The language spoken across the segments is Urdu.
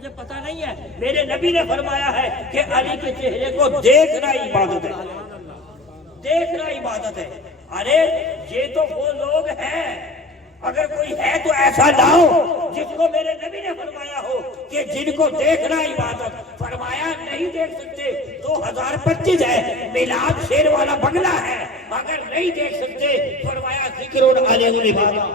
مجھے پتہ نہیں ہے. میرے نبی نے فرمایا ہے کہ علی کے چہرے کو دیکھنا عبادت ہے, دیکھنا عبادت ہے. ارے یہ تو وہ لوگ ہیں, اگر کوئی ہے تو ایسا لاؤ جس کو میرے نبی نے فرمایا ہو کہ جن کو دیکھنا عبادت. فرمایا نہیں دیکھ سکتے 2025 ہے, میلاد شیر والا بنگلہ ہے, اگر نہیں دیکھ سکتے فرمایا ذکر علیہ العبادہ,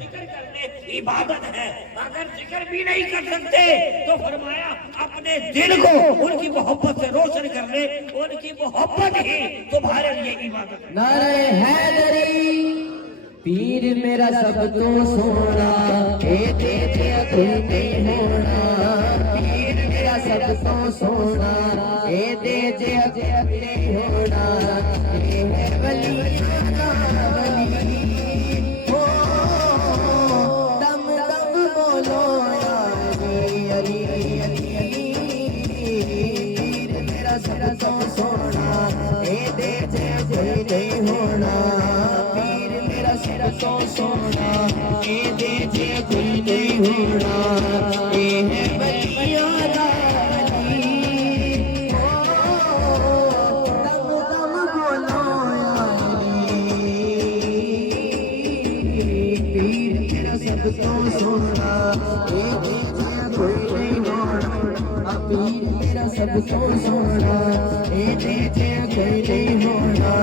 ذکر کرنے عبادت ہے. اگر ذکر بھی نہیں کر سکتے تو فرمایا اپنے دل کو ان کی محبت سے روشن کر لے, ان کی محبت ہی تمہارے لیے عبادت ہے. نعرہ حیدری پیر میرا سب تو سونا, اے تیرے کوئی نہیں ہونا. پیر میرا سب تو سونا, اے تیرے کوئی نہیں ہونا. اے ہے ولی ہو, دم دم بولو یا علی علی علی. پیر میرا سب تو سونا, اے تیرے کوئی نہیں ہونا. سب تو سونا, اے دیجے کوئی نہیں ہونا. اے ہے ولی علی ہو, دم دم بولو یا علی. پیر میرا سب تو سونا, اے دیجے کوئی نہیں ہونا. پیر میرا سب تو سونا, اے دیجے کوئی نہیں ہونا.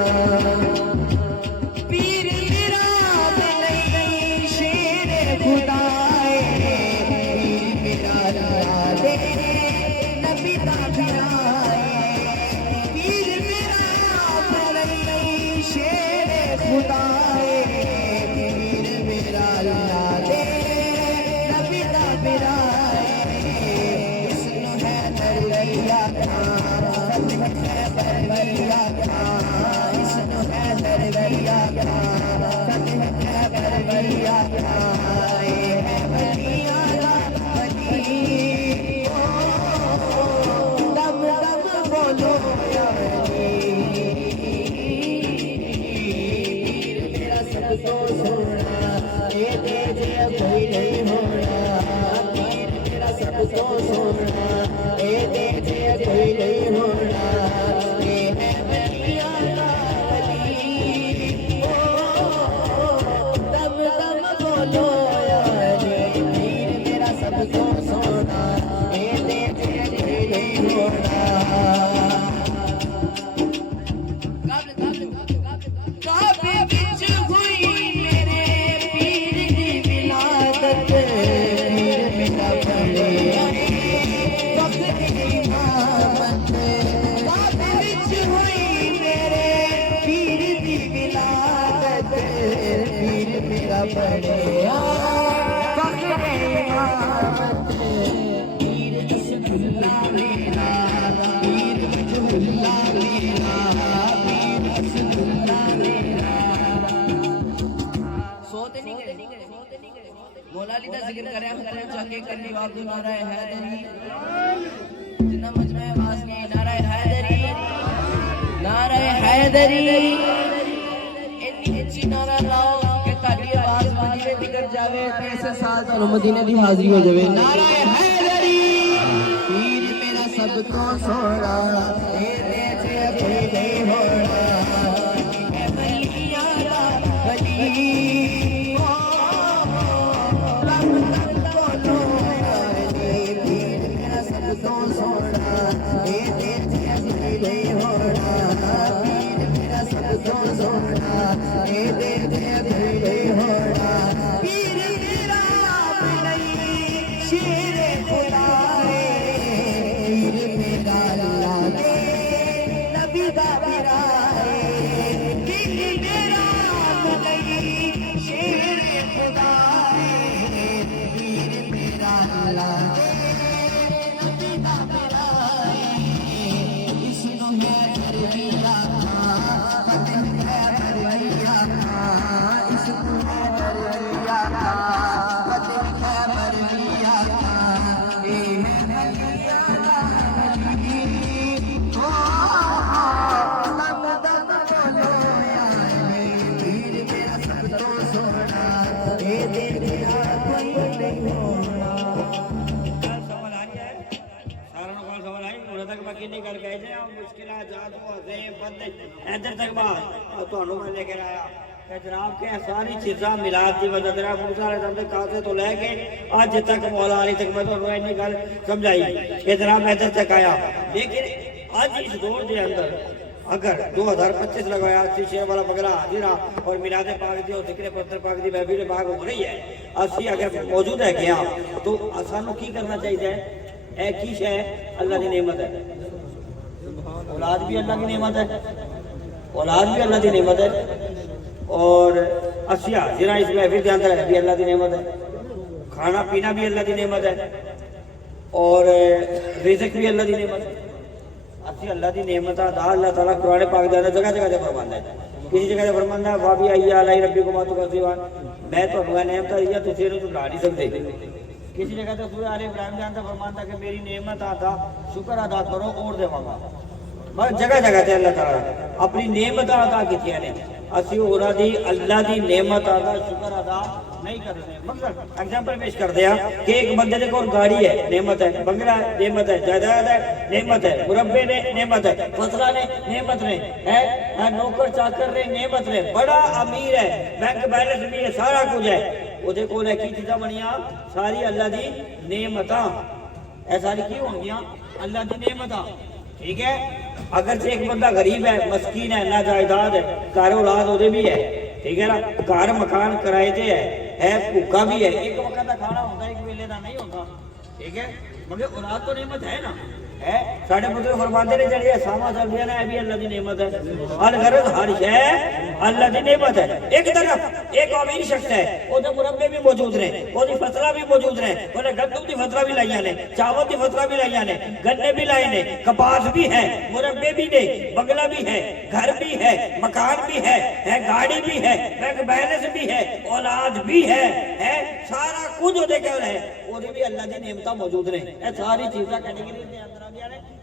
مولا علی دا ذکر کریں ہم چاہیے کرنی واقع نعرہ حیدری. جنہ مجمع آواز کی نعرہ حیدری, نعرہ حیدری. اتنی اچھی نعرہ لاؤ کہ تاکہ آواز مدینے نکل جاوے, ایسے ساتھ اور مدینے دی حاضری ہو جاوے. نعرہ حیدری پیر میرا سب کو سونا, اے دیجے کوئی نہیں ہونا. اے ولی علی نال گئے جے مشکلات جادو عذاب بندے ادھر تک بات تانوں میں لے کے آیا کہ جناب کہ ساری چیزاں میلاد دی وجہ سے موسی علیہ السلام دے کاسے تو لے کے اج تک مولا علی تک میں تانوں اینی گل سمجھائی کہ جناب ادھر تک آیا لیکن اج اس دور دے اندر اگر 2025 لگایا اسی شیر والا بگلا حاضرہ اور میلاد پاک دی اور ذکر پتر پاک دی محفل پاک ہو رہی ہے اسی اگر موجود ہے گیا تو سانوں کی کرنا چاہیے اے کی شے اللہ دی نعمت ہے اولاد بھی اللہ کی نعمت ہے اولاد بھی اللہ دی نعمت ہے اور اسی حاضرہ اس محفل دے اندر ہے بھی اللہ دی نعمت ہے کھانا پینا بھی اللہ دی نعمت ہے اور رزق بھی اللہ دی نعمت ہے اسی اللہ دی نعمت ادا اللہ تعالیٰ قرآن پاک دے جگہ جگہ تے فرماندا ہے کسی جگہ تے فرماندا ہے وابی ایا علی ربکما تکذبان میں تو اپنا نعمت دیا تسی نوں بھلا نہیں سکتے کسی جگہ تے سورہ آل عمران دے اندر فرماندا ہے کہ میری نعمت ادا شکر ادا کرو اور دیواں گا مگر جگہ جگہ تے اللہ تعالیٰ اپنی نعمت ادا کیتیاں نے اسی انہاں دی اللہ دی نعمت ادا شکر ادا نہیں کرتے مقصد ایگزامپل پیش کر دیا کہ ایک بندے دے کول گاڑی ہے نعمت ہے بنگلہ ہے نعمت ہے جائیداد ہے نعمت ہے مربے نے نعمت ہے فصلہ نے نعمت نے ہے نوکر چاکر نے نعمت نے بڑا امیر ہے بینک بیلنس بھی ہے سارا کچھ ہے وہ دے کول ہے کی چیزاں بنیاں ساری اللہ دی نعمتاں اے ساری کی ہونگیاں اللہ دی نعمتاں ٹھیک ہے اگرچہ ایک بندہ غریب ہے مسکین ہے نہ جائیداد ہے گھر اولاد وہ بھی ہے ٹھیک ہے نا گھر مکان کرائے تے ہے بھوکا بھی ہے ایک وقت کا کھانا ہوتا ہے ایک ویلے کا نہیں ہوتا ٹھیک ہے مگر اولاد تو نعمت ہے نا ہے ساڈے بزرگ فرماتے نے جڑی ساواں چلدیاں نے بھی اللہ دی نعمت ہے الغرض ہر شے اللہ دی نعمت ہے ایک طرف ایک امیر شخص ہے او دے مربے بھی موجود نے او دی فصلہ بھی موجود نے او نے گندم دی فصلہ بھی لائیاں نے چاول دی فصلہ بھی لائیاں نے گنے بھی لائے نے کپاس بھی ہے مربے بھی نے بنگلہ بھی ہے گھر بھی ہے مکان بھی ہے گاڑی بھی ہے بینک بیلنس بھی ہے اولاد بھی ہے سارا کچھ او دے کول ہے او دے بھی اللہ دی نعمتاں موجود نے اے ساری چیزاں کیٹیگری دے اندر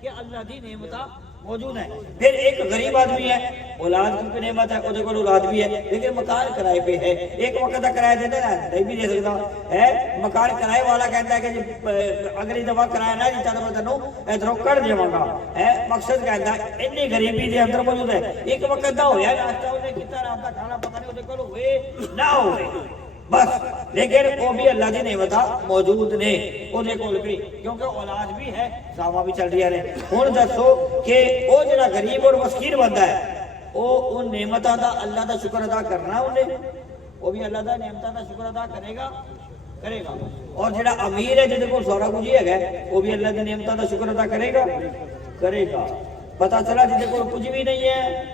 کہ اللہ دی نعمتاں موجود ہیں پھر ایک غریب آدمی ہے اولاد کی نعمت ہے وہ کول اولاد بھی ہے لیکن مکان کرائے پہ ہے ایک وقت کا کرایہ دینا نہیں بھی دے سکتا ہے مکان کرائے والا کہتا ہے کہ اگلی دفعہ کرایہ نہ دیتا تو میں تینوں ادھروں کٹ دیواں گا ہے مقصد کہتا ہے اتنی غریبی دے اندر موجود ہے ایک وقت دا ہویا ناشتہ انہیں کیتا رات دا کھانا پتہ نہیں وہ کول ہوئے نہ ہوئے بس لیکن وہ بھی اللہ دی نعمتاں موجود نے وہ دے کول بھی کیونکہ اولاد بھی ہے ساواں بھی چل رہی ہے ہن دسو کہ وہ جڑا غریب اور مسکین بندہ ہے وہ ان نعمتاں دا اللہ دا شکر ادا کرنا انہیں وہ بھی اللہ دا نعمتاں دا شکر ادا کرے گا اور جڑا امیر ہے جس کول سارا کچھ ہی ہے وہ بھی اللہ دی نعمتاں دا شکر ادا کرے گا پتہ چلا جس کول کچھ بھی نہیں ہے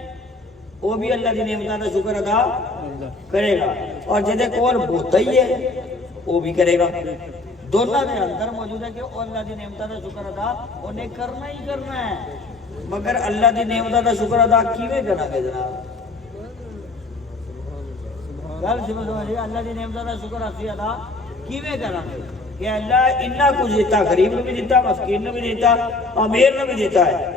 وہ بھی اللہ دی نعمتاں دا شکر ادا کرے گا اور جدے کول بوتا ہی ہے وہ بھی کرے گا دونوں کے اندر موجود ہے کہ اللہ دی نعمتاں دا شکر ادا انہیں کرنا ہی کرنا ہے مگر اللہ دی نعمتاں دا شکر ادا کیویں کرنا گے جناب گل سمجھو اللہ دی نعمتاں دا شکر اسی ادا کیویں کرنا گے کہ اللہ اتنا کچھ دیتا غریب نے بھی دیتا مسکین نے بھی دیتا امیر نے بھی دیتا ہے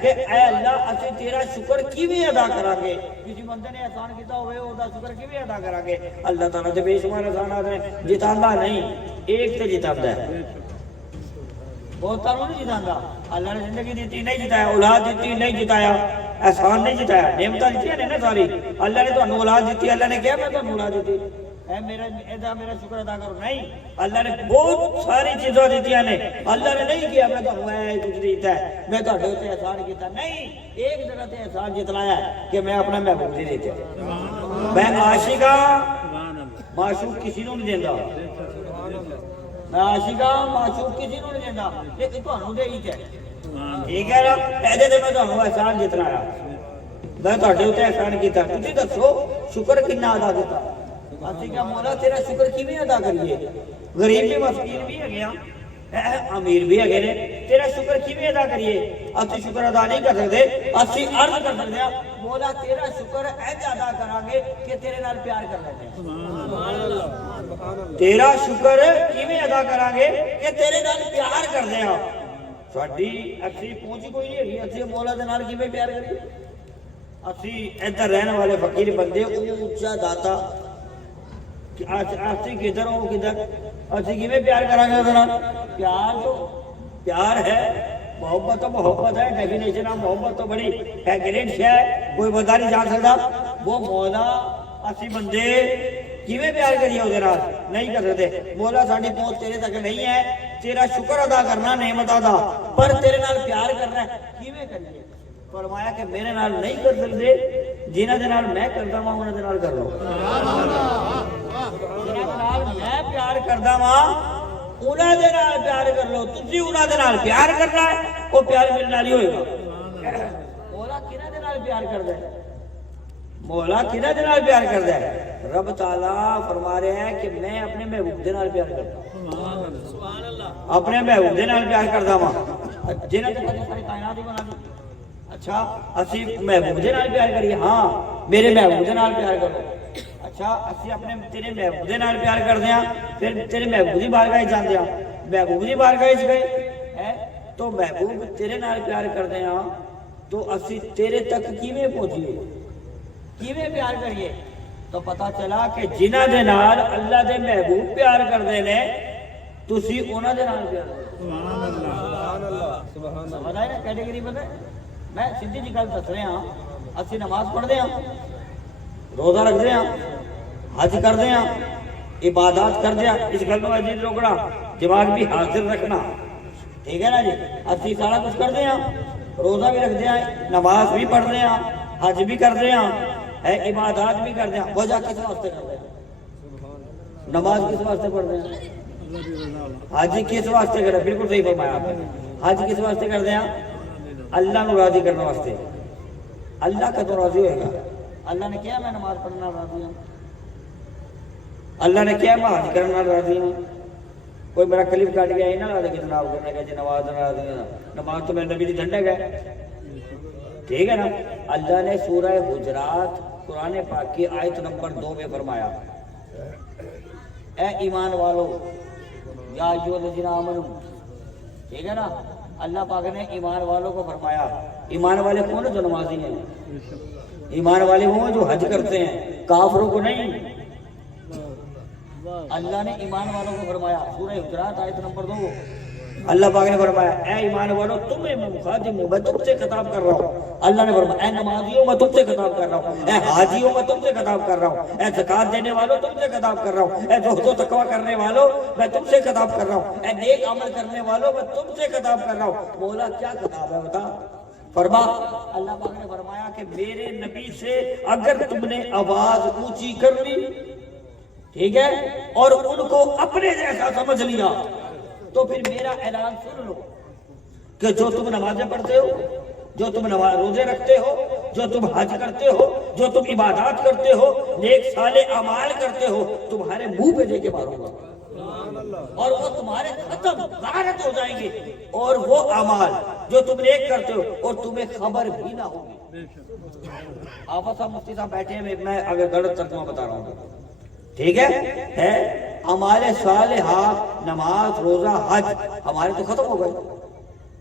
کہ اے اللہ اسی تیرا شکر کیویں ادا کرا گے کسی بندے نے احسان کیتا ہوئے او دا شکر کیویں ادا کرا گے اللہ تعالیٰ تے بے شمار احسانات ہیں جتاندا نہیں ایک تے جتاندا ہے بہت ساروں نہیں جتاندا اللہ نے زندگی دیتی نہیں جتایا اولاد دیتی نہیں جتایا احسان نہیں جتایا نعمتاں دتیاں نے نا ساری اللہ نے تانوں اولاد دیتی اللہ نے کہا میں تانوں اولاد دیتی میرا شکر ادا کرو نہیں اللہ نے بہت ساری چیزیں دیتی نے اللہ نے نہیں کیا میں کچھ دیتا ہے میں تے احسان کیتا نہیں ایک جگہ تے احسان جتلایا ہے کہ میں اپنا محبوب نہیں دیتا میں عاشق معشوق کسی نوں نہیں دیندا میں عاشق معشوق کسی نوں نہیں دیندا لیکن تانوں دے ہی ٹھیک ہے نا ایدے تے میں تانوں احسان جتلایا میں تہاڈے اوتے احسان کیتا تسی دسو شکر کنا ادا کیتا اسی کا مولا تیرا شکر کیویں ادا کریے غریب بھی مسکین بھی ہے گیا امیر بھی ہے نے تیرا شکر کیویں ادا کریے اسی شکر ادا نہیں کر سکتے اسی عرض کر سکتے ہیں مولا تیرا شکر ایسے ادا کریں گے کہ تیرے نال پیار کر لیتے ہیں سبحان اللہ تیرا شکر کیویں ادا کریں گے کہ تیرے نال پیار کر دے ہاں ساڈی اسی پہنچ کوئی نہیں ہے اسی مولا دے نال کیویں پیار کریے اسی ادھر رہنے والے فقیر بندے اونچا داتا اسی کدھر ہو کدھر اسی کیویں پیار کریں گے پیار تو پیار ہے محبت تو محبت ہے، ڈیفینیشن آف محبت تو بڑی گریٹ شے ہے، کوئی بندہ نہیں جان سکتا وہ مولا اسی بندے کیویں پیار کریے وہ نہیں کر سکتے۔ مولا ساڈی پہنچ تیرے تک نہیں ہے، تیرا شکر ادا کرنا نعمتاں دا، پر تیرے نال پیار کرنا ہے کیویں کریے؟ فرمایا کہ میرے نال نہیں کر سکتے، جنہاں دے نال میں کردا ہاں انہاں دے نال کر لو، جنہاں نال میں پیار کردا ہاں انہاں دے نال پیار کر لو، تسی انہاں دے نال پیار کرنا ہے، وہ پیار میرے نال ہی ہوئے گا۔ مولا کنہاں دے نال پیار کردا ہے؟ مولا کنہاں دے نال پیار کردا ہے؟ رب تعالیٰ فرما رہے ہیں کہ میں اپنے محبوب دے نال پیار کردا ہوں، اپنے محبوب دے نال پیار کردا ہاں، جنہاں نے ساری کائنات ہی بنا دی۔ اچھا اسی محبوب دے نال پیار کریے، ہاں میرے محبوب دے نال پیار کرو۔ اچھا اسی اپنے تیرے محبوب دے نال پیار کردے ہاں، پھر تیرے محبوب دی بارگاہ جاندے ہاں، محبوب دی بارگاہ گئے ہے تو محبوب تیرے نال پیار کردے ہاں، تو اسی تیرے تک کیویں پہنچیے، کیویں پیار کریے؟ تو پتہ چلا کہ جنہاں دے نال اللہ دے محبوب پیار کردے نے تسی انہاں دے نال پیار کرو۔ سبحان اللہ سبحان اللہ، کیٹیگری پتہ ہے؟ میں سیدھی جی گل دس رہا ہاں، اسی نماز پڑھتے ہیں، روزہ رکھتے ہیں، حج کرتے ہیں، عبادات کرتے ہیں، اس گل کو عزیز روکنا، دماغ بھی حاضر رکھنا، ٹھیک ہے نا جی؟ اسی سارا کچھ کرتے ہیں، روزہ بھی رکھتے ہیں، نماز بھی پڑھتے ہیں، حج بھی کرتے ہیں، عبادات بھی کرتے ہیں، وجہ کس واسطے کرتے ہیں؟ نماز کس واسطے پڑھتے ہیں؟ حج کس واسطے کرتے ہیں؟ بالکل صحیح فرمایا آپ نے، حج کس واسطے کرتے ہیں؟ اللہ کو راضی کرنے واسطے۔ اللہ کا تو راضی ہوئے گا، اللہ نے کیا میں نماز پڑھنا راضی ہوں، اللہ نے کیا میں حج کرنا راضی ہوں۔ کوئی میرا کلپ کاٹ گیا نہ لا دے کہ جناب کرنے کا جی نماز راضی ہوں، نماز تو میرے نبی دی ٹھنڈک ہے، ٹھیک ہے نا؟ اللہ نے سورہ حجرات قرآن پاک کی آیت نمبر 2 میں فرمایا، اے ایمان والو یا ایھا الذین آمنوا، ٹھیک ہے نا؟ اللہ پاک نے ایمان والوں کو فرمایا، ایمان والے کون ہیں؟ جو نمازی ہیں، ایمان والے وہ ہیں جو حج کرتے ہیں، کافروں کو نہیں۔ اللہ نے ایمان والوں کو فرمایا، سورہ حجرات آیت نمبر 2، اللہ پاک نے فرمایا اے ایمان والو تمہیں میں مخاطب ہوں، میں تم سے خطاب کر رہا ہوں۔ اللہ نے فرمایا اے نمازیوں میں تم سے خطاب کر رہا ہوں، اے حاجیوں میں تم سے خطاب کر رہا ہوں، اے زکوٰۃ دینے والوں تم سے خطاب کر رہا ہوں، اے زہد و تقویٰ کرنے والوں میں تم سے خطاب کر رہا ہوں، اے نیک عمل کرنے والوں میں تم سے خطاب کر رہا ہوں۔ مولا کیا خطاب ہے بتا؟ فرما اللہ پاک نے فرمایا کہ میرے نبی سے اگر تم نے آواز اونچی کر لی، ٹھیک ہے، اور ان کو اپنے جیسا سمجھ لیا، تو پھر میرا اعلان سن لو کہ جو تم نمازیں پڑھتے ہو، جو تم روزے رکھتے ہو، جو تم حج کرتے ہو، جو تم عبادات کرتے ہو، نیک صالح اعمال کرتے ہو، تمہارے منہ پہ دے کے ماروں گا اور وہ تمہارے ختم غارت ہو جائیں گے، اور وہ اعمال جو تم نیک کرتے ہو اور تمہیں خبر بھی نہ ہوگی۔ آفت صاحب مفتی صاحب بیٹھے ہیں، میں اگر غلط ترجمہ بتا رہا ہوں، ٹھیک ہے؟ اعمال صالحہ نماز روزہ حج ہمارے تو ختم ہو گئے۔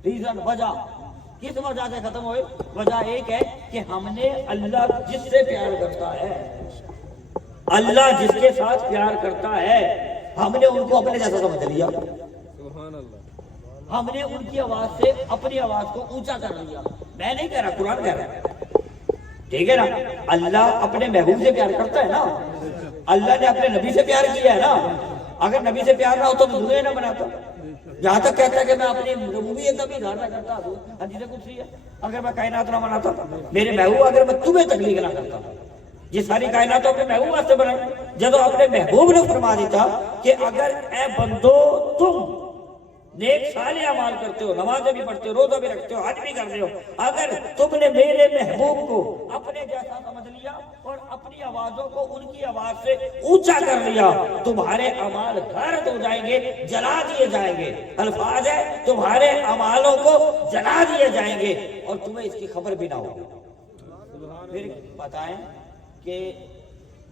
ریزن وجہ کس وجہ سے ختم ہوئے؟ وجہ ایک ہے کہ ہم نے اللہ جس سے پیار کرتا ہے، اللہ جس کے ساتھ پیار کرتا ہے، ہم نے ان کو اپنے جیسا سمجھ لیا، ہم نے ان کی آواز سے اپنی آواز کو اونچا کر لیا۔ میں نہیں کہہ رہا، قرآن کہہ رہا ہے، ٹھیک ہے نا؟ اللہ اپنے محبوب سے پیار کرتا ہے نا، اللہ نے اپنے نبی سے پیار کیا ہے نا۔ اگر نبی سے پیار نہ ہوتا تو دنیا نہ بناتا۔ یہاں تک کہتا ہے کہ میں اپنی ربوبیت کا بھی اظہار نہ کرتا، حدیث قدسی ہے، اگر میں کائنات نہ بناتا، میرے محبوب اگر میں تمہیں تخلیق نہ کرتا، یہ ساری کائنات اپنے محبوب واسطے بنائی، جب اپنے محبوب نے فرما دیتا کہ اگر اے بندو تم نیک صالح اعمال کرتے ہو، نمازیں بھی پڑھتے ہو، روزہ بھی رکھتے ہو، حج بھی کرتے ہو، اگر تم نے میرے محبوب کو اپنے جیسا سمجھ لیا اور اپنی آوازوں کو ان کی آواز سے اونچا کر لیا، تمہارے اعمال غارت ہو جائیں گے، جلا دیے جائیں گے۔ الفاظ ہے تمہارے اعمالوں کو جلا دیے جائیں گے اور تمہیں اس کی خبر بھی نہ ہوگی۔ پھر بتائیں کہ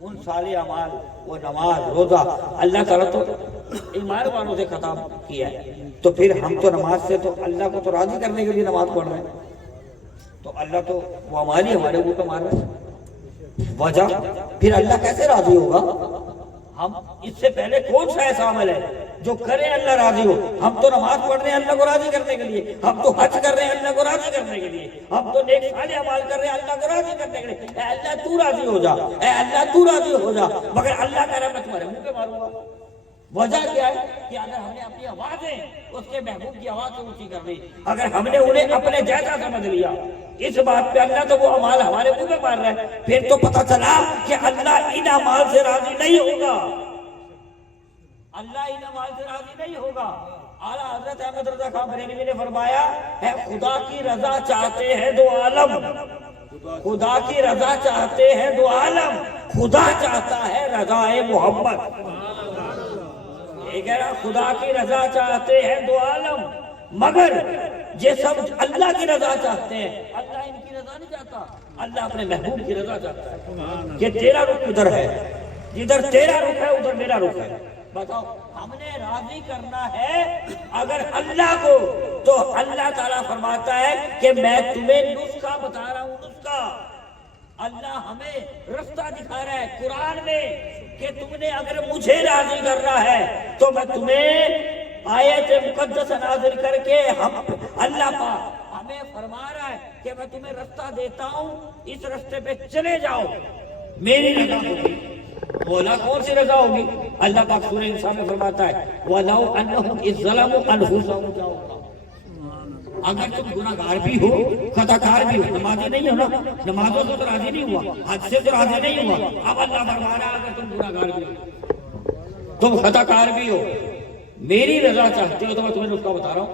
ان صالح اعمال، وہ نماز روزہ، اللہ تعالیٰ تو ایمان والوں سے خطاب کیا ہے، تو پھر ہم تو نماز سے تو اللہ کو تو راضی کرنے کے لیے نماز پڑھ رہے ہیں، تو اللہ تو وہ ہماری ہمارے اوپر مار رہے ہیں۔ وجہ پھر اللہ کیسے راضی ہوگا؟ ہم اس سے پہلے کون سا ایسا عمل ہے جو کرے اللہ راضی ہو. ہم تو نماز پڑھ رہے ہیں اللہ کو راضی کرنے کے لیے, ہم تو حج کر رہے ہیں اللہ کو راضی کرنے کے لیے, ہم تو نیک صالح اعمال کر رہے ہیں اللہ کو راضی کرنے کے لیے. اے اللہ تو راضی ہو جا, اے اللہ تو راضی ہو جا. مگر اللہ کہہ رہا ہے میں تمہارے منہ پہ ماروں گا. وجہ کیا ہے کہ اگر ہم نے اپنی آوازیں اس کے محبوب کی آواز سے اونچی کر دی, اگر ہم نے انہیں اپنے جیسا سمجھ لیا, اس بات پہ اللہ تو وہ اعمال ہمارے منہ پہ مار رہا ہے, پھر تو پتہ چلا کہ اللہ ان اعمال سے راضی نہیں ہوگا. اللہ ان اعمال سے راضی نہیں ہوگا. اعلیٰ حضرت احمد رضا خان بریلوی نے فرمایا ہے خدا کی رضا چاہتے ہیں دو عالم, خدا کی رضا چاہتے ہیں دو عالم, خدا چاہتا ہے رضائے محمد. خدا کی رضا چاہتے ہیں دو عالم, مگر یہ سب اللہ کی رضا چاہتے ہیں. اللہ ان کی رضا نہیں چاہتا, اللہ اپنے محبوب کی رضا چاہتا ہے. کہ تیرا رخ ادھر ہے, جدھر تیرا رخ ہے ادھر میرا رخ ہے. بتاؤ ہم نے راضی کرنا ہے اگر اللہ کو, تو اللہ تعالیٰ فرماتا ہے کہ میں تمہیں نسخہ بتا رہا ہوں. نسخہ اللہ ہمیں رستہ دکھا رہا ہے قرآن میں کہ تم نے اگر مجھے راضی کرنا ہے تو میں تمہیں آیت مقدس نازل کر کے اللہ پاک ہمیں فرما رہا ہے کہ میں تمہیں رستہ دیتا ہوں, اس رستے پہ چلے جاؤ, میری رضا ہوگی. بولا کون سی رضا ہوگی؟ اللہ پاک سورہ انسان میں فرماتا ہے وَلَوْ أَنَّهُمْ إِذْ ظَلَمُوا أَنفُسَهُمْ جَاءُوكَ. اگر تم گناہگار بھی ہو, خطاکار بھی ہو, نمازی نہیں ہو نا, نمازوں سے تو راضی نہیں ہوا, حج سے تو راضی نہیں ہوا, اب اللہ فرما رہا ہے اگر تم گناہگار بھی ہو, تم خطاکار بھی ہو, میری رضا چاہتے ہو تو میں تمہیں نسخہ بتا رہا ہوں,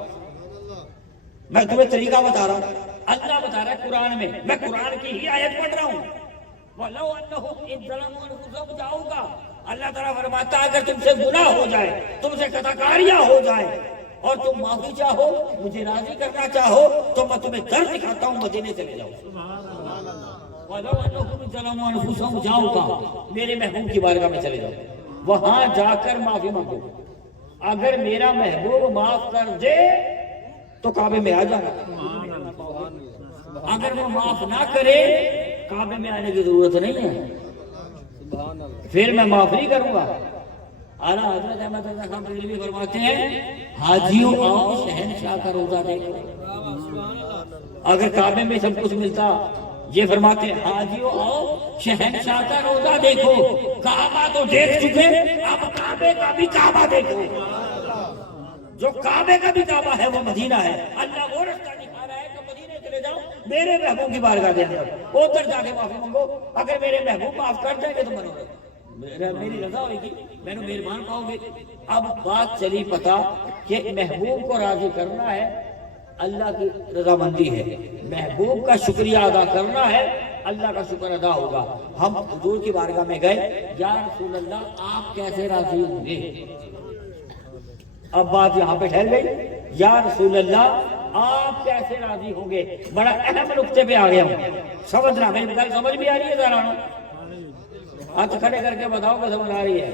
میں تمہیں طریقہ بتا رہا ہوں. اللہ بتا رہا ہے قرآن میں قرآن کی ہی آیت پڑھ رہا ہوں. وَلَوْ أَنَّهُمْ إِذْ ظَلَمُوا أَنفُسَهُمْ جَاءُوكَ. اللہ تعالیٰ فرماتا ہے اگر تم سے گناہ ہو جائے, تم سے خطاکاریاں ہو جائیں اور تم معافی چاہو, مجھے راضی کرنا چاہو, تو میں تمہیں در دکھاتا ہوں, مدینے چلے جاؤ. وَلَوْ أَنَّهُمْ ظَلَمُوا أَنفُسَهُمْ جَاءُوكَ. میرے محبوب کی بارگاہ میں چلے جاؤ, وہاں جا کر معافی مانگو. اگر میرا محبوب معاف کر دے تو کعبے میں آ جانا, اگر وہ معاف نہ کرے کعبے میں آنے کی ضرورت نہیں ہے, پھر میں معاف نہیں کروں گا. اعلیٰ حضرت احمد رضا خان بریلوی فرماتے ہیں حاجیوں آؤ شہنشاہ کا روزہ دیکھو. اگر کعبے میں سب کچھ ملتا, یہ فرماتے ہیں حاجیوں آؤ شہنشاہ کا روزہ دیکھو. کعبہ تو دیکھ چکے, اب کعبے کا بھی کعبہ دیکھو. جو کعبے کا بھی کعبہ ہے وہ مدینہ ہے. اللہ وہ رستہ دکھا رہا ہے کہ مدینے چلے جاؤ, میرے محبوب کی بارگاہ دے اندر ادھر جا کے معافی مانگو. اگر میرے محبوب معاف کر دیں گے تو میری رضا ہوئے گی, میں نے مہربان پاؤ گے. اب بات چلی پتا کہ محبوب کو راضی کرنا ہے, اللہ کی رضامندی ہے, محبوب کا شکریہ ادا کرنا ہے, اللہ کا شکر ادا ہوگا. ہم حضور کی بارگاہ میں گئے, یا رسول اللہ آپ کیسے راضی ہوں گے؟ اب بات یہاں پہ ٹھہر گئی, یا رسول اللہ آپ کیسے راضی ہوں گے. بڑا اہم نقطے پہ آ گیا ہوں, سمجھنا, میری گل سمجھ بھی آ رہی ہے ذرا؟ ہاتھ کھڑے کر کے بتاؤ کہ سمجھ آ رہی ہے؟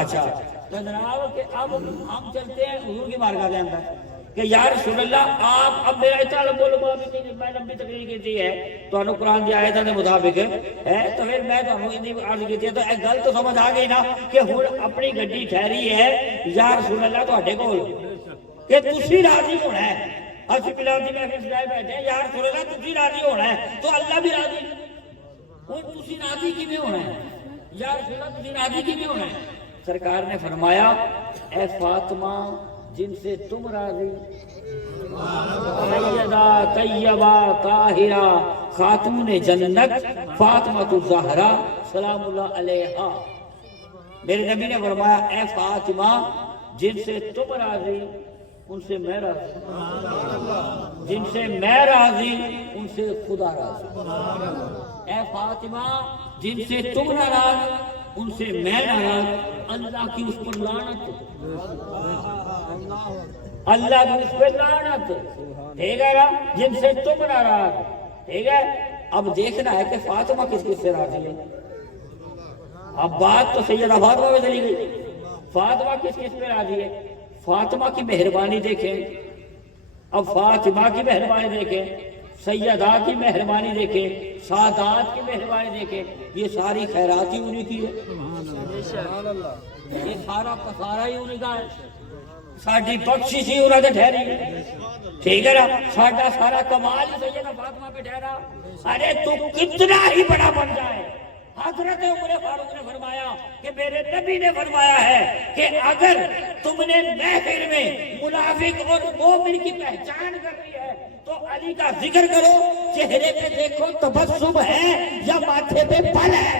اچھا تو جناب کہ اب ہم چلتے ہیں حضور کی بارگاہ کے اندر کہ یا رسول اللہ آپ, اب میرا اتنا بولو میں لمبی تقریر کی تھی ہے تو انہوں قرآن دی آیتوں کے مطابق ہے, تو پھر میں تو عرض کی تھی, تو ایک گل تو سمجھ آ گئی نا کہ ہوں اپنی گڈی ٹھہری ہے یا رسول اللہ تواڈے کول کہ تسی راضی ہونا ہے. اسی پلان دی محفل سجائے بیٹھے ہیں, یا رسول اللہ تسی راضی ہونا ہے تو اللہ بھی راضی. اور تسی راضی کیویں ہونا ہے یا رسول اللہ, تسی راضی کیویں ہونا ہے؟ سرکار نے فرمایا اے فاطمہ جن سے تم راضی, سیدہ طیبہ طاہرہ خاتون جنت فاطمہ الزہرا سلام اللہ علیہا. میرے نبی نے فرمایا اے فاطمہ جن سے تم راضی ان سے میں راضی, جن سے میں راضی ان سے خدا راضی. اے فاطمہ جن سے تم ناراض ان سے میں ناراض, اللہ کی اس پر لعنت, اللہ کی اس پہ لعنت. ٹھیک ہے نا, جن سے تم ناراض. ٹھیک ہے, اب دیکھنا ہے کہ فاطمہ کس کس سے راضی ہے. اب بات تو سیدہ فاطمہ میں چلی گئی, فاطمہ کس کس پہ راضی ہے. فاطمہ کی مہربانی دیکھیں, اب فاطمہ کی مہربانی دیکھیں, سیدہ کی مہربانی دیکھیں, سادات کی مہربانی دیکھیں, یہ ساری خیرات ہی انہی کی ہے. یہ سارا کا سارا ہی انہیں کا ہے، ساڑھی بخشش ہی انہوں نے ٹھہری ہے، ٹھیک ہے نا، ساڑھا سارا کمال ہی سیدہ فاطمہ پہ ٹھہرا۔ ارے تو کتنا ہی بڑا بن جائے، حضرت عمر فاروق نے فرمایا کہ میرے نبی نے فرمایا ہے کہ اگر تم نے محفل میں منافق اور مومن کی پہچان کرنی ہے تو علی کا ذکر کرو، چہرے پہ دیکھو تبسم ہے یا ماتھے پہ پل ہے،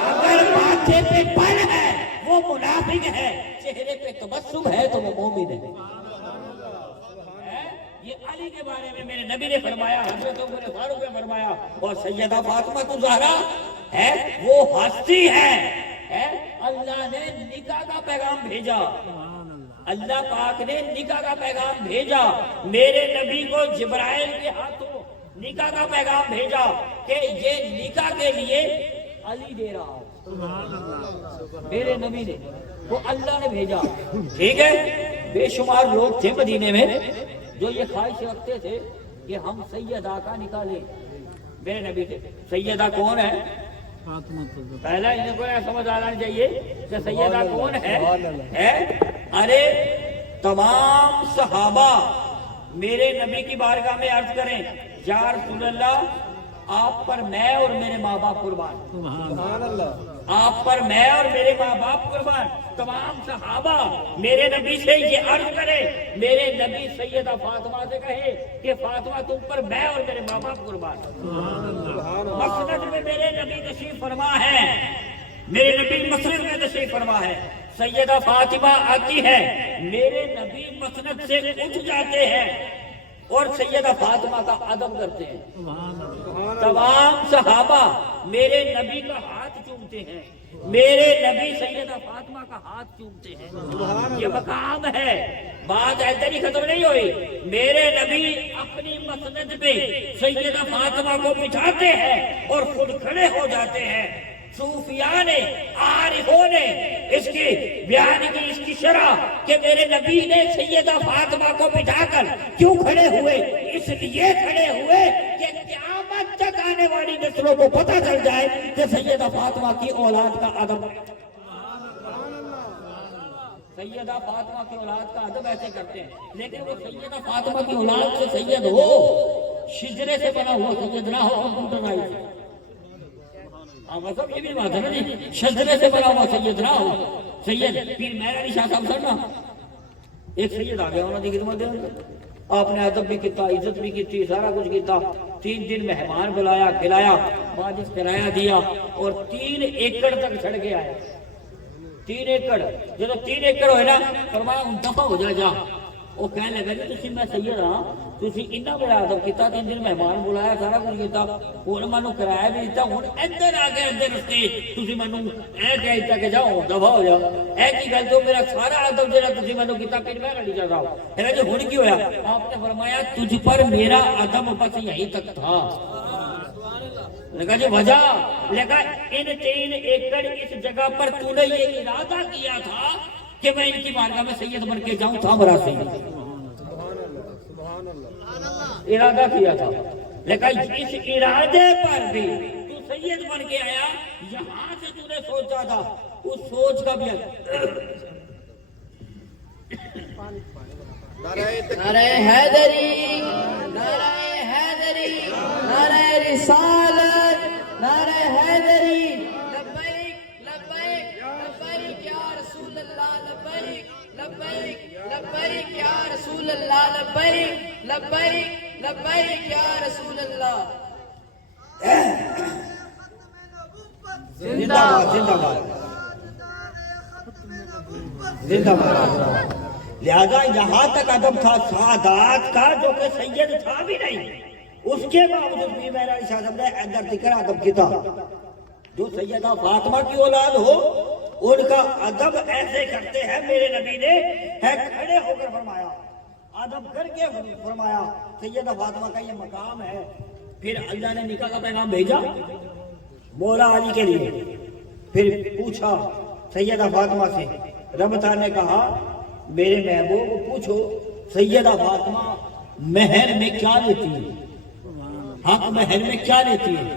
اگر ماتھے پہ پل ہے وہ منافق ہے، چہرے پہ تبسم ہے تو وہ مومن ہے۔ یہ علی کے بارے میں میرے نبی نے فرمایا، حضرت عمر فاروق نے فرمایا، اور سیدہ فاطمہ الزہرا ہے وہ ہستی ہے، اللہ نے نکاح کا پیغام بھیجا، اللہ پاک نے نکاح کا پیغام بھیجا، میرے نبی کو جبرائیل کے ہاتھوں نکاح کا پیغام بھیجا کہ یہ نکاح کے لیے علی دے رہا ہوں، میرے نبی نے، وہ اللہ نے بھیجا، ٹھیک ہے۔ بے شمار لوگ تھے مدینے میں جو یہ خواہش رکھتے تھے کہ ہم سیدہ کا نکالیں، میرے نبی تھے۔ سیدہ کون ہے؟ پہلا انہیں کو سمجھ آنا چاہیے کہ سیدہ کون ہے؟ ارے تمام صحابہ میرے نبی کی بارگاہ میں عرض کریں، یا رسول اللہ آپ پر میں اور میرے ماں باپ قربان، سبحان اللہ، آپ پر میں اور میرے ماں باپ قربان۔ تمام صحابہ میرے نبی سے یہ عرض کرے، میرے نبی سیدہ فاطمہ سے کہے کہ فاطمہ تم پر میں اور میرے ماں باپ قربان۔ مسند میں میرے نبی تشریف فرما ہے، میرے نبی مسند میں تشریف فرما ہے، سیدہ فاطمہ آتی ہے، میرے نبی مسند سے اٹھ جاتے ہیں اور سیدہ فاطمہ کا ادب کرتے ہیں۔ تمام صحابہ میرے نبی کا ہاتھ چومتے ہیں، میرے نبی سیدہ فاطمہ کا ہاتھ چومتے ہیں، یہ مقام ہے۔ بات ایسے ہی ختم نہیں ہوئی، میرے نبی اپنی مسند پہ سیدہ فاطمہ کو بٹھاتے ہیں اور خود کھڑے ہو جاتے ہیں۔ صوفیاء نے، عارفوں نے اس کی بیان کی، اس کی شرح کہ میرے نبی نے سیدہ فاطمہ کو بٹھا کر کیوں کھڑے ہوئے، اس لیے کھڑے ہوئے کہ قیامت تک آنے والی نسلوں کو پتہ چل جائے کہ سیدہ فاطمہ کی اولاد کا ادب، سیدہ فاطمہ کی اولاد کا ادب ایسے کرتے ہیں، لیکن وہ سیدہ فاطمہ کی اولاد سے سید ہو، شجرے سے بنا ہوا سید نہ ہو، کمپیوٹرائز، مطلب یہ بھی بات ہے نا جی، شجرے سے بنا ہوا سید نہ ہو۔ سید پیر مہر علی شاہ صاحب سر نا، ایک سید آ گیا انہوں نے خدمت دے، آپ نے ادب بھی کیتا، عزت بھی کی، سارا کچھ کیتا، 3 دن مہمان بلایا، کھلایا، ماجد کرایہ دیا اور 3 ایکڑ تک چھڑ کے آئے۔ 3 ایکڑ، جب 3 ایکڑ ہوئے نا، فرمایا ان دفعہ ہو جا جا۔ وہ کہنے لگا جی تسی میں سید ہاں، تسی اتنا بڑا ادب کیتا، 3 دن مہمان بلایا، سارا کچھ کیتا، ہن مانوں کرایہ بھی دیتا، ہن ادھر آ کے اندر رستے تسی مانوں اے کہہ دیتا کہ جاؤ دفعہ ہو جا، اے کی گل تو میرا سارا ادب جڑا تسی مانوں کیتا پھر میں نہیں جا رہا۔ کہنا جی ہن کی ہویا؟ آپ نے فرمایا تجھ پر میرا ادب بس یہیں تک تھا۔ لگا جی وجہ، لگا ان 3 ایکڑ اس جگہ پر تو نے یہ ارادہ کیا تھا کہ میں ان کی بارگاہ میں سید بن کے جاؤں، تھا مرا سید، ارادہ کیا تھا، لیکن اس ارادے پر بھی تو سید بن کے آیا، یہاں سے تو نے سوچا تھا، اس سوچ کا بھی نعرہ حیدری، نعرہ حیدری، نعرہ رسالت، نعرہ حیدری، لبیک لبیک لبیک یا رسول اللہ، لبیک لبیک لبیک یا رسول اللہ، لبیک لبیک لبیک یا رسول اللہ۔ زندہ باد، زندہ باد، زندہ باد۔ لہذا یہاں تک ادب تھا سعادات کا، جو کہ سید تھا بھی نہیں، اس کے باوجود بھی میرا شاہ صاحب نے اندر ذکر ادب کیتا۔ جو سیدہ فاطمہ کی اولاد ہو ان کا ادب ایسے کرتے ہیں، میرے نبی نے ہے کھڑے ہو کر فرمایا، ادب کر کے فرمایا سیدہ فاطمہ کا یہ مقام ہے۔ پھر اللہ نے نکاح کا پیغام بھیجا مولا علی کے لیے، پھر پوچھا سیدہ فاطمہ سے، رب تعالیٰ نے کہا میرے محبوب کو پوچھو سیدہ فاطمہ مہر میں کیا لیتی ہے، حق مہر میں کیا لیتی ہے؟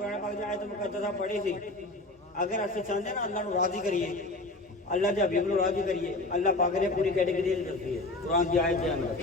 قرآن پاک دی آیت مقدسہ پڑھی سی اگر اسی چاہتے نا اللہ نو راضی کریے اللہ دے حبیب نو راضی کریے اللہ پاک نے پوری کیٹیگری دستی ہے قرآن دی آیت دے اندر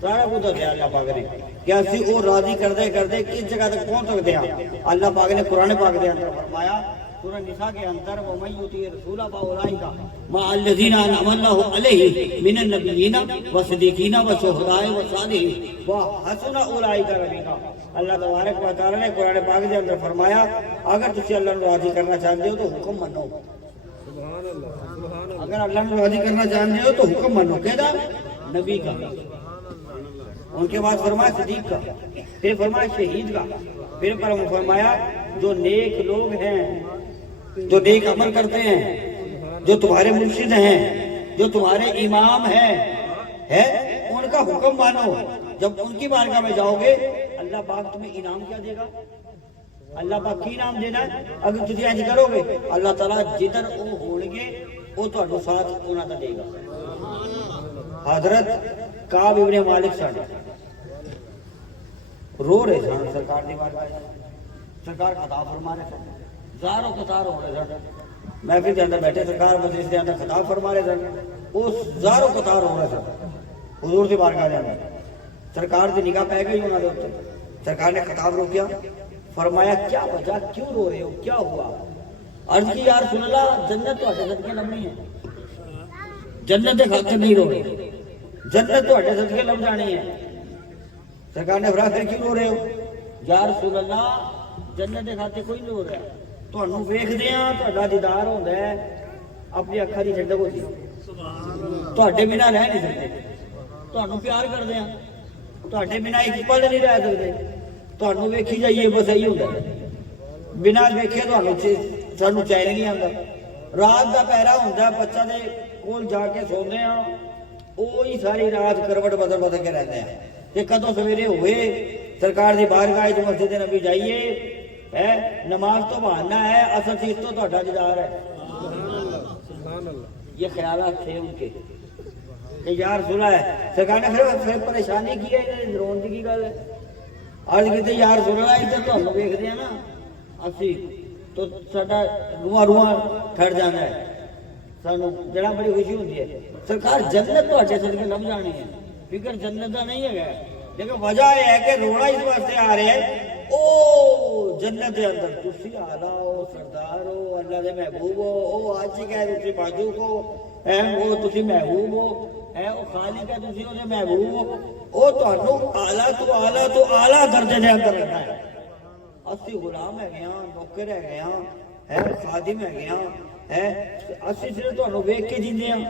سارا کچھ دسیا اللہ پاک نے کہ اسی او راضی کردے کردے کس جگہ تک پہنچ سکتے ہیں اللہ پاک نے قرآن پاک دے اندر فرمایا سورہ نساء کے اندر وَمَن يُطِعِ الرَّسُولَ فَأُولَٰئِكَ مَعَ الَّذِينَ أَنْعَمَ اللَّهُ عَلَيْهِمْ مِنَ النَّبِيِّينَ وَالصِّدِّيقِينَ وَالشُّهَدَاءِ وَالصَّالِحِينَ وَحَسُنَ أُولَٰئِكَ رَفِيقًا اللہ تبارک و تعالی نے قرآن پاک کے اندر فرمایا اگر تسی اللہ کو راضی کرنا چاہتے ہو تو حکم منو اگر اللہ کو راضی کرنا چاہتے ہو تو حکم منو کہدا نبی کا ان کے بعد فرمایا صدیق کا پھر فرمایا شہید کا پھر فرمایا جو نیک لوگ ہیں جو نیک عمل کرتے ہیں جو تمہارے مرشد ہیں جو تمہارے امام ہیں ان کا حکم مانو جب ان کی بارگاہ میں جاؤ گے اللہ پاک تمہیں انعام کیا دے گا اللہ پاک کی انعام دینا ہے اگر تجھے انج کرو گے اللہ تعالیٰ جدھر وہ ہون گے وہ تہاڈے ساتھ انہاں دا دے گا حضرت کعب ابن مالک صاحب رو رہے سن سرکار دی بارگاہ سرکار خطاب فرما رہے سن زاروں قطار ہو رہے سن محفل کے اندر بیٹھے سرکار مجلس کے اندر خطاب فرما رہے سن اس زاروں قطار ہو رہے سن حضور دی بارگاہ کے اندر سرکار دی نگاہ پہ گئی انہاں دے اوپر سرکار نے خطاب روکیا فرمایا کیا وجہ کیوں رو رہے ہو کیا ہوا عرض کی یا رسول اللہ جنت تہاڈے صدقے لبنی ہے جنت دے خاطر نہیں رو رہے جنت تہاڈے صدقے لب جانی ہے سرکار نے فرمایا پھر کیوں رو رہے ہو یا رسول اللہ جنت دے خاطر کوئی نہیں رو رہا تہانوں ویکھدے ہاں تہاڈا دیدار ہوندا ہے اپنی اکھاں دی ٹھنڈک ہوندی ہے تہاڈے بنا رہ نہیں سکتے تہانوں پیار کردے ہاں تہاڈے بنا ایک پل نہیں رہ سکتے تہانوں ویکھی جائیے بس یہی ہوندا ہے بنا ویکھے تہانوں سانوں چین نہیں آندا رات دا پہرا ہوندا بچہ دے کول جا کے سوندے ہاں وہی ساری رات کروٹ بدل بدل کے رہندے ہیں کہ کدوں سویرے ہوئے سرکار دی بارگاہ وچ مسجد نبی جائیے نماز تو بہانا ہے اصل چیز تو تہاڈا دیدار ہے یہ خیالات تھے ان کے کہ یا رسول اللہ ہے سرکار نے پھر پریشانی کی ہے رون کی گل ہے عرض کیتے یا رسول اللہ ادھر تہانوں ویکھدے ہیں نا اسی تو ساڈا روح ٹھڑ جانا ہے سانوں جڑا بڑی خوشی ہوندی ہے سرکار جنت تہاڈے صدقے لب جانی ہے فکر جنت دا نہیں ہے لیکن وجہ یہ ہے کہ رونا اس واسطے آ رہے ہیں او جنت دے اندر تسی آلا ہو سردار ہو اللہ دے محبوب ہو او آج ہی کہہ تسی باجو کو وہ تسی محبوب ہو او خالق ہے تسی او دے محبوب ہو او تہانوں اعلیٰ تو اعلیٰ درجے دے اندر رکھنا ہے اسی غلام ہے گیا نوکر ہے گیا خادم ہے گیا اسی صرف تہانوں ویکھ کے جیندے ہاں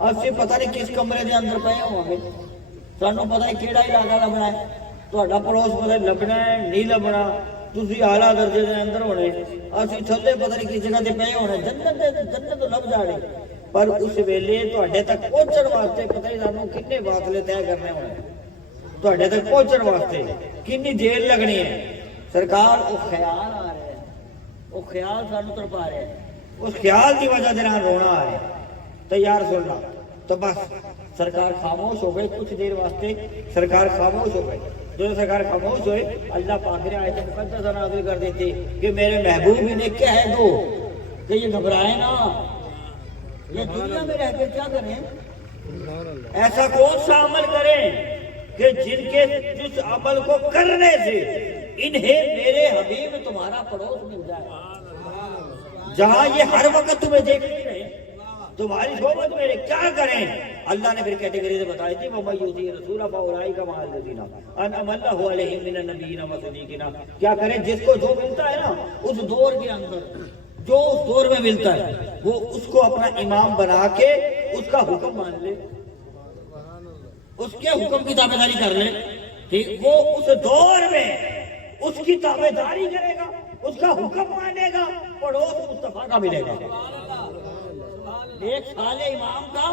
اسی پتہ نہیں کس کمرے دے اندر پئے ہوواں گے سانوں پتہ نہیں کیڑا علاقہ لبنا ہے تہاڈا پڑوس پتہ لبنا ہے نہیں لبنا تسی اعلیٰ درجے دے اندر ہونے اسی تھلے پتہ نہیں کس جگہ تے پئے ہونے جنت تو لب جانے پر اس ویلے تہاڈے تک پہنچن واسطے پتہ نہیں سانوں کتنے فاصلے طے کرنے ہونے تہاڈے تک پہنچن واسطے کتنی دیر لگنی ہے سرکار وہ خیال آ رہے ہیں وہ خیال سانوں تڑپا رہے ہیں اس خیال کی وجہ سے رونا آ رہا ہے تو یا رسول اللہ تو بس سرکار خاموش ہو گئے کچھ دیر واسطے سرکار خاموش ہو گئے جو سرکار خاموش ہوئے اللہ پاک نے آیت مقدسہ نازل کر دیتے کہ میرے محبوب نے کہہ دو کہ یہ گھبرائے نا یہ دنیا میں رہ کے کیا کریں ایسا کون سا عمل کریں کہ جس عمل کو کرنے سے انہیں میرے حبیب تمہارا پڑوس مل جائے جہاں یہ ہر وقت تمہیں دیکھتے رہے تمہاری صحبت میں کیا کریں اللہ نے پھر کیٹیگری سے بتائی تھی وَمَن يُطِعِ الرَّسُولَ فَأُولَٰئِكَ مَعَ الَّذِينَ أَنْعَمَ اللَّهُ عَلَيْهِم مِّنَ النَّبِيِّينَ وَالصِّدِّيقِينَ کیا کریں جس کو جو ملتا ہے نا اس دور کے اندر جو اس دور میں ملتا ہے وہ اس کو اپنا امام بنا کے اس کا حکم مان لے اس کے حکم کی تابع داری کر لے وہ اس دور میں اس کی تابع داری کرے گا اس کا حکم مانے گا پڑوس مصطفیٰ کا ملے گا ایک سال امام کا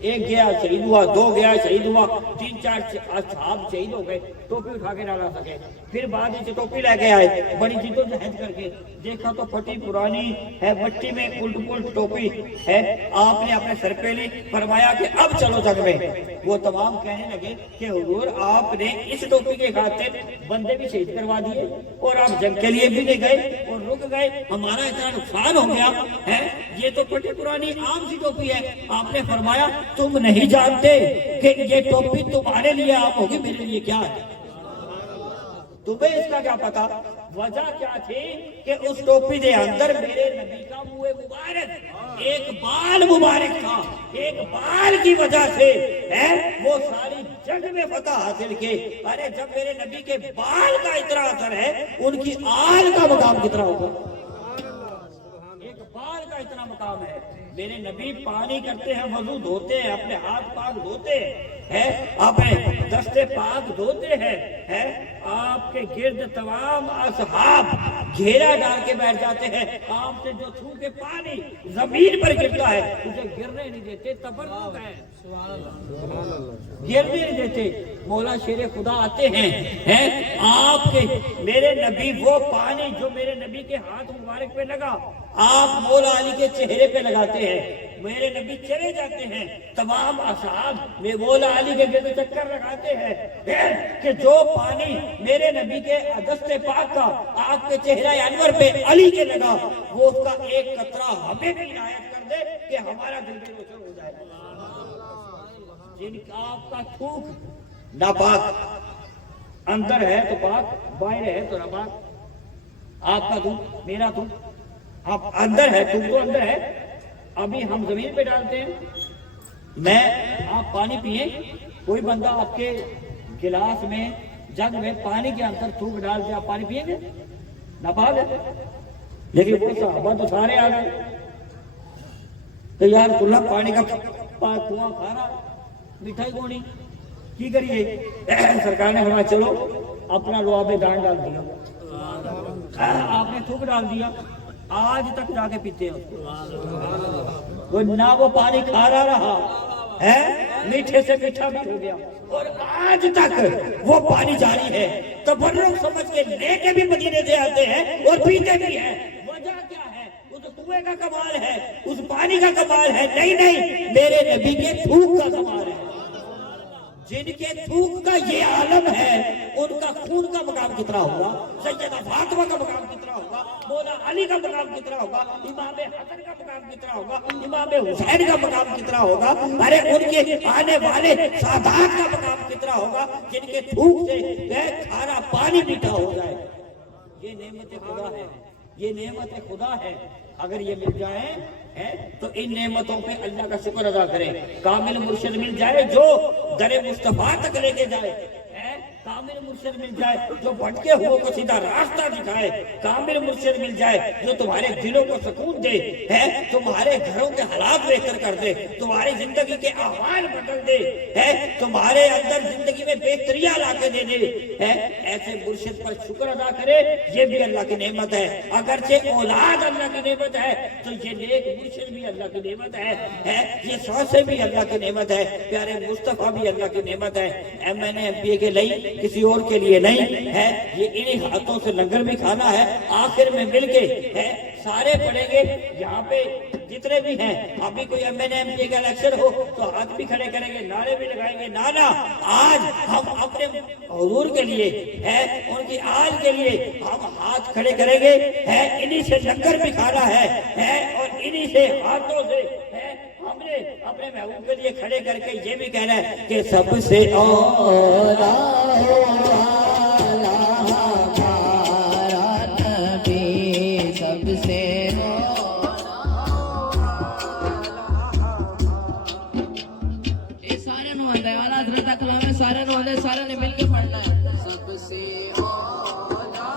ایک گیا شہید ہوا, 2 گیا شہید ہوا, 3-4 اصحاب شہید ہو گئے, ٹوپی اٹھا کے نہ لا سکے. پھر بعد میں ٹوپی لے کے آئے, بڑی جدوجہد کر کے دیکھا تو پھٹی پرانی ہے, مٹی میں الٹ پلٹ ٹوپی ہے. آپ نے اپنے سر پہ لی, فرمایا کہ اب چلو جنگ میں. وہ تمام کہنے لگے کہ حضور آپ نے اس ٹوپی کے خاطر بندے بھی شہید کروا دیے اور آپ جنگ کے لیے بھی نہیں گئے اور رک گئے, ہمارا اتنا نقصان ہو گیا ہے. یہ تو پھٹی پرانی عام سی ٹوپی ہے. آپ نے فرمایا تم نہیں جانتے کہ یہ ٹوپی تمہارے لیے عام ہوگی, میرے لیے کیا ہے؟ تمہیں اس کا کیا پتا؟ وجہ کیا تھی کہ اس ٹوپی دے اندر میرے نبی کا منہ مبارک, ایک بال مبارک تھا. ایک بال کی وجہ سے وہ ساری جنگ میں فتح حاصل کی. ارے جب میرے نبی کے بال کا اتنا اثر ہے, ان کی آل کا مقام کتنا ہوگا؟ ایک بال کا اتنا مقام ہے. میرے نبی پانی کرتے ہیں, وضو دھوتے ہیں, اپنے ہاتھ پاک دھوتے ہیں, اپنے دستے پاک دھوتے ہیں. آپ کے گرد تمام اصحاب گھیرا ڈال کے بیٹھ جاتے ہیں. آپ سے جو چھو کے پانی زمین پر گرتا ہے اسے گرنے نہیں دیتے, تبرک ہے, گرنے نہیں دیتے. مولا شیر خدا آتے ہیں, آپ کے میرے نبی وہ پانی جو میرے نبی کے ہاتھ مبارک پہ لگا آپ مولا علی کے چہرے پہ لگاتے ہیں. میرے نبی چلے جاتے ہیں, تمام اصحاب میں مولا علی کے گرد چکر لگاتے ہیں کہ جو پانی میرے نبی کے دست پاک کا آپ کے چہرہ انور پہ علی کے لگا, وہ اس کا ایک قطرہ ہمیں بھی عنایت کر دے کہ ہمارا دل بے روشن ہو جائے. جن کا آپ کا تھوک ناپاک, اندر ہے تو پاک, باہر ہے تو ناپاک. آپ کا دودھ میرا دودھ, آپ اندر ہے, تم تو اندر ہے. ابھی ہم زمین پہ ڈالتے ہیں, آپ پانی پیئیں, کوئی بندہ آپ کے گلاس میں جگ میں پانی کے اندر تھوک ڈال کے آپ پانی پیئیں گے؟ ناپاک ہے. لیکن وہ صحابہ تو سارے آ گئے کہ یار کھلا پانی کا کنواں کھا رہا, مٹھائی کونی کی کریے؟ سرکار نے فرمایا چلو اپنا لعاب دان ڈال دیا, آپ نے تھوک ڈال دیا, آج تک جا کے پیتے ہیں اس کو. نہ وہ پانی کھا رہا ہے, میٹھے سے میٹھا بھی ہو گیا, اور آج تک وہ پانی جاری ہے. تبرک سمجھ کے لے کے بھی مدینے سے آتے ہیں اور پیتے بھی ہیں. وجہ کیا ہے؟ اس کنویں کا کمال ہے, اس پانی کا کمال ہے. نہیں, میرے نبی کے تھوک کا کمال ہے. جن کے تھوک کا یہ عالم ہے ان کا خون کا مقام کتنا ہوگا, سیدہ فاطمہ کا مقام کتنا ہوگا, مولا علی کا مقام کتنا ہوگا, امام حسن کا مقام کتنا ہوگا, امام حسین کا مقام کتنا ہوگا, ارے ان کے آنے والے سادات کا مقام کتنا ہوگا جن کے تھوک سے کھارا پانی میٹھا ہو جائے. یہ نعمت خدا ہے, یہ نعمت خدا ہے. اگر یہ مل جائے تو ان نعمتوں پہ اللہ کا شکر ادا کریں. کامل مرشد مل جائے جو در مصطفیٰ تک لے کے جائے, کامل مرشد مل جائے جو بھٹکے ہوئے کو سیدھا راستہ دکھائے, کامل مرشد مل جائے جو تمہارے دلوں کو سکون دے, تمہارے گھروں کے حالات بہتر کر دے, تمہاری زندگی کے احوال بدل دے, تمہارے اندر زندگی میں بہتریاں لا کے دے دے. ایسے مرشد پر شکر ادا کرے, یہ بھی اللہ کی نعمت ہے. اگرچہ اولاد اللہ کی نعمت ہے تو یہ نیک مرشد بھی اللہ کی نعمت ہے, یہ سانسیں بھی اللہ کی نعمت ہے, پیارے مصطفیٰ بھی اللہ کی نعمت ہے. MNA کے لیے کسی اور کے لیے نہیں ہے, یہ انہی ہاتھوں سے لنگر بھی کھانا ہے. آخر میں مل کے سارے پڑھیں گے یہاں پہ جتنے بھی ہیں. ابھی کوئی MNA کا الیکشن ہو تو ہاتھ بھی کھڑے کریں گے, نعرے بھی لگائیں گے. نانا آج ہم اپنے حضور کے لیے ان کی آل کے لیے ہم ہاتھ کھڑے کریں گے, انہی سے لنگر بھی کھانا ہے اور انہی سے ہاتھوں سے ہم نے اپنے محبوب کے لیے کھڑے کر کے یہ بھی کہنا ہے کہ سب سے اولا ہمارا نبی, سب سے سارے نو آدھے اعلیٰ حضرت کا کلام ہے, سارے نو آدھے, سارے نے مل کے پڑھنا ہے. سب سے اولا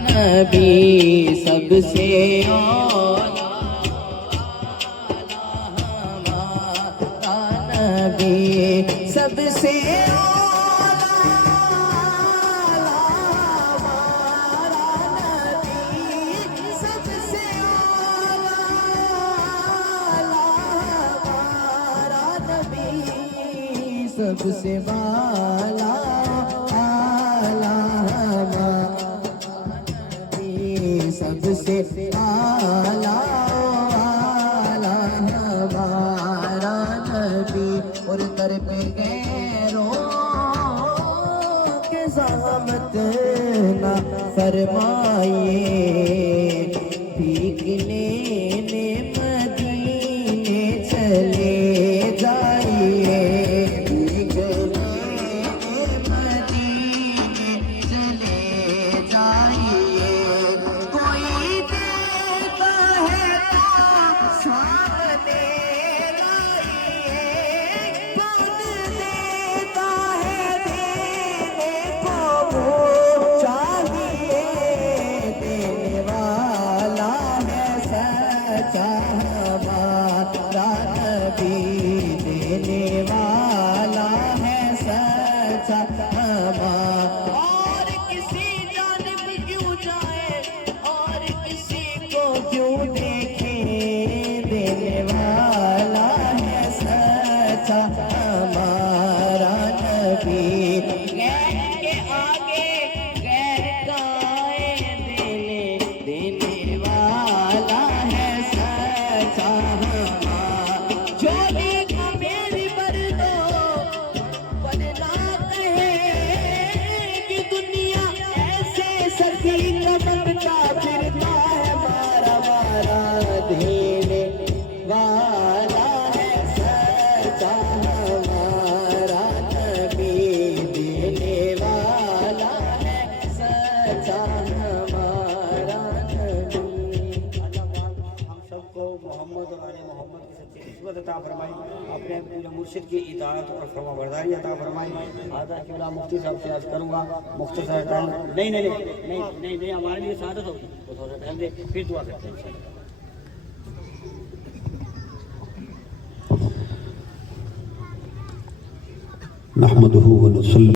نبی, سب سے اولا ہمارا نبی, سب سے سب سے والا آلہ ہمارا نبی، سب سے آلہ ہمارا نبی، اور در پہ غیروں کے زحمت نہ فرمائیے، بھیگنے مدینے چلے جائیے، بھیگنے مدینے چلے جائیے، کوئی دیتا ہے تو سامنے لائیے، کون دیتا ہے دینے کو وہ چاہیے، دینے والا ہے سچا ہمارا نبی، دینے والا ہے سچا ہمارا، اور کسی جانب کیوں جائے اور کسی کو کیوں دیکھیں، دینے والا ہے سچا ہمارا نبی، غیر کے آگے غیر کا دینے والا ہے سچا ہمارا، جو دیکھا میری بردو ورنہ کہے کہ دنیا ایسے سردی کا بنتا پھرتا ہے، مارا مارا دینے والا ہے سچا ہمارا نبی، دینے والا ہے سچا ہمارا نبی۔ ہم سب کو محمد اور آل محمد کی سچی نسبت عطا فرمائی، اپنے پورے مرشد کی اطاعت اور فرما برداری عطا فرمائی۔ آدھا کیولا مفتی صاحب سے عرض کروں گا، مختصر ٹائم نہیں ہمارے لیے سعادت ہوگی، وہ تھوڑا ٹائم دے پھر دعا کرتے ہیں انشاءاللہ۔ نحمده ونصلي